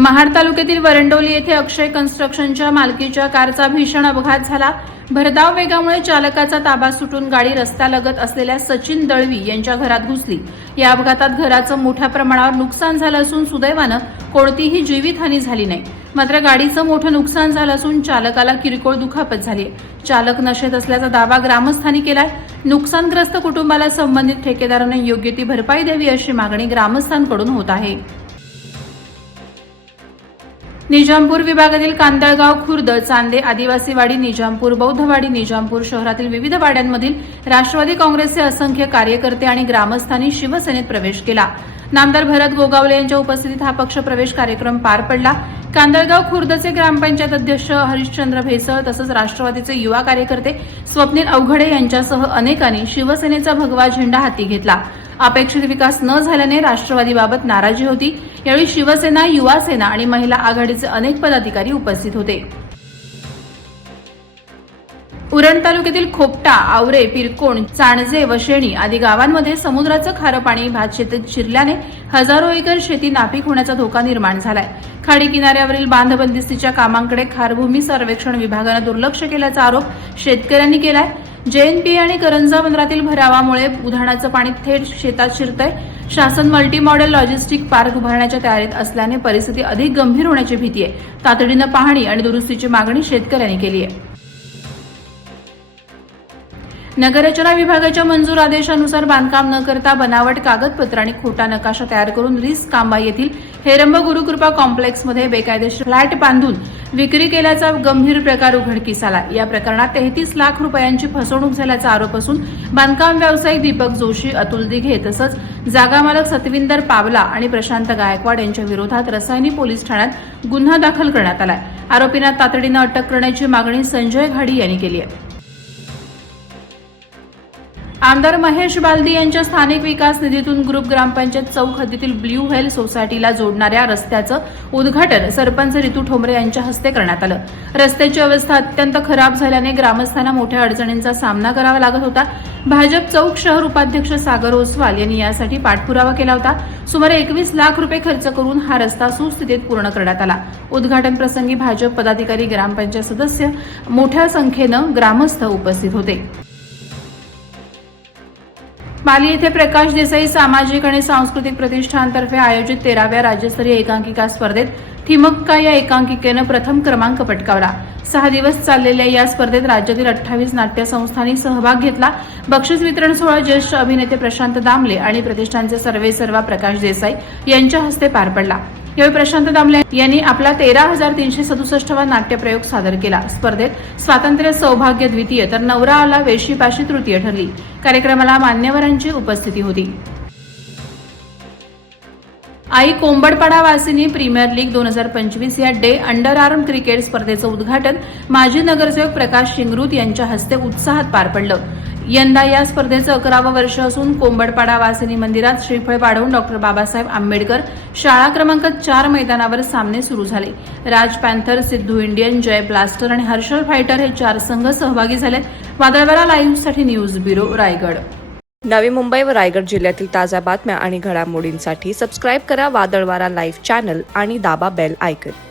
महाड तालुक्यातील वरंडोली येथे अक्षय कन्स्ट्रक्शनच्या मालकीच्या कारचा भीषण अपघात झाला। भरधाव वेगामुळे चालकाचा ताबा सुटून गाडी रस्त्यालगत असलेल्या सचिन दळवी यांच्या घरात घुसली। या अपघातात घराचं मोठ्या प्रमाणावर नुकसान झालं असून सुदैवानं कोणतीही जीवितहानी झाली नाही। मात्र गाडीचं मोठं नुकसान झालं असून चालकाला किरकोळ दुखापत झाली। चालक नशेत असल्याचा दावा ग्रामस्थांनी केलाय। नुकसानग्रस्त कुटुंबाला संबंधित ठेकेदाराने योग्य ती भरपाई द्यावी अशी मागणी ग्रामस्थांकडून होत आहे। निजामपूर विभागातील कांदळगाव खुर्द, चांदे, आदिवासीवाडी, निजामपूर, बौद्धवाडी, निजामपूर शहरातील विविध वाड्यांमधील राष्ट्रवादी काँग्रेसचे असंख्य कार्यकर्ते आणि ग्रामस्थांनी शिवसेनेत प्रवेश केला। नामदार भरत गोगावले यांच्या उपस्थितीत हा पक्ष प्रवेश कार्यक्रम पार पडला। कांदळगाव खुर्दचे ग्रामपंचायत अध्यक्ष हरिश्चंद्र भेसळ तसंच राष्ट्रवादीचे युवा कार्यकर्ते स्वप्नील अवघडे यांच्यासह अनेकांनी शिवसेनेचा भगवा झेंडा हाती घेतला। अपेक्षित विकास न झाल्याने राष्ट्रवादीबाबत नाराजी होती। यावेळी शिवसेना, युवा सेना आणि महिला आघाडीचे अनेक पदाधिकारी उपस्थित होते। उरण तालुक्यातील खोपटा, आवरे, पिरकोण, चाणजे, वशेणी आदी गावांमध्ये समुद्राचं खारं पाणी भात शेतीत शिरल्याने हजारो एकर शेती नापीक होण्याचा धोका निर्माण झालाय। खाडी किनाऱ्यावरील बांध बंदिस्तीच्या कामांकडे खारभूमी सर्वेक्षण विभागानं दुर्लक्ष केल्याचा आरोप शेतकऱ्यांनी केलाय। JNPA आणि करंजा बंदरातील भरावामुळे उधाणाचं पाणी थेट शेतात शिरतंय। शासन मल्टी मॉडेल लॉजिस्टिक पार्क उभारण्याच्या तयारीत असल्याने परिस्थिती अधिक गंभीर होण्याची भीती आहे। तातडीनं पाहणी आणि दुरुस्तीची मागणी शेतकऱ्यांनी केली आहे। नगररचना विभागाच्या मंजूर आदेशानुसार बांधकाम न करता बनावट कागदपत्र आणि खोटा नकाशा तयार करून रिस्क कांबा येथील हेरंब गुरुकृपा कॉम्प्लेक्समध्ये बेकायदेशीर फ्लॅट बांधून विक्री केल्याचा गंभीर प्रकार उघडकीस आला। या प्रकरणात 33 लाख रुपयांची फसवणूक झाल्याचा आरोप असून बांधकाम व्यावसायिक दीपक जोशी, अतुल दिघे तसंच जागा मालक सतविंदर पावला आणि प्रशांत गायकवाड यांच्या विरोधात रसायनी पोलीस ठाण्यात गुन्हा दाखल करण्यात आलाय। आरोपींना तातडीनं अटक करण्याची मागणी संजय घाडी यांनी केली आहे। आमदार महेश बालदी यांच्या स्थानिक विकास निधीतून ग्रुप ग्रामपंचायत चौक हद्दीतील ब्ल्यू व्हेल सोसायटीला जोडणाऱ्या रस्त्याचं उद्घाटन सरपंच रितू ठोंबरे यांच्या हस्ते करण्यात आलं। रस्त्याची अवस्था अत्यंत खराब झाल्याने ग्रामस्थांना मोठ्या अडचणींचा सामना करावा लागत होता। भाजप चौक शहर उपाध्यक्ष सागर ओसवाल यांनी यासाठी पाठपुरावा केला होता। सुमारे 21 लाख रुपये खर्च करून हा रस्ता सुस्थितीत पूर्ण करण्यात आला। उद्घाटन प्रसंगी भाजप पदाधिकारी, ग्रामपंचायत सदस्य, मोठ्या संख्येनं ग्रामस्थ उपस्थित होते। पाली येथे प्रकाश देसाई सामाजिक आणि सांस्कृतिक प्रतिष्ठानतर्फे आयोजित 13व्या राज्यस्तरीय एकांकिका स्पर्धेत ठिमक्का या एकांकिकेनं प्रथम क्रमांक पटकावला। 6 दिवस चाललेल्या या स्पर्धेत राज्यातील 28 नाट्यसंस्थांनी सहभाग घेतला। बक्षीस वितरण सोहळा ज्येष्ठ अभिनेते प्रशांत दामले आणि प्रतिष्ठानचे सर्वेसर्वा प्रकाश देसाई यांच्या हस्ते पार पडला। यावेळी प्रशांत दामले यांनी आपला 13,367वा नाट्यप्रयोग सादर केला। स्पर्धेत स्वातंत्र्य सौभाग्य द्वितीय तर नवरा आला वेशीपाशी तृतीय ठरली। कार्यक्रमाला मान्यवरांची उपस्थिती होती। आई कोंबडपाडा वासिनी प्रीमियर लीग 2025 या डे अंडर आर्म क्रिकेट स्पर्धेचं उद्घाटन माजी नगरसेवक प्रकाश शिंगरूत यांच्या हस्ते उत्साहात पार पडलं। यंदा या स्पर्धेचं 11वं वर्ष असून कोंबडपाडा वासिनी मंदिरात श्रीफळ वाढवून डॉ. बाबासाहेब आंबेडकर शाळा क्रमांक 4 मैदानावर सामने सुरू झाले। राज पॅन्थर, सिद्धू इंडियन, जय ब्लास्टर आणि हर्षल फायटर हे 4 संघ सहभागी झालेत। वादळवारा लाईव्हसाठी न्यूज ब्युरो, रायगड। नवी मुंबई व रायगड जिल्ह्यातील ताज्या बातम्या आणि घडामोडींसाठी सबस्क्राईब करा वादळवारा लाईव्ह चॅनल आणि दाबा बेल आयकॉन।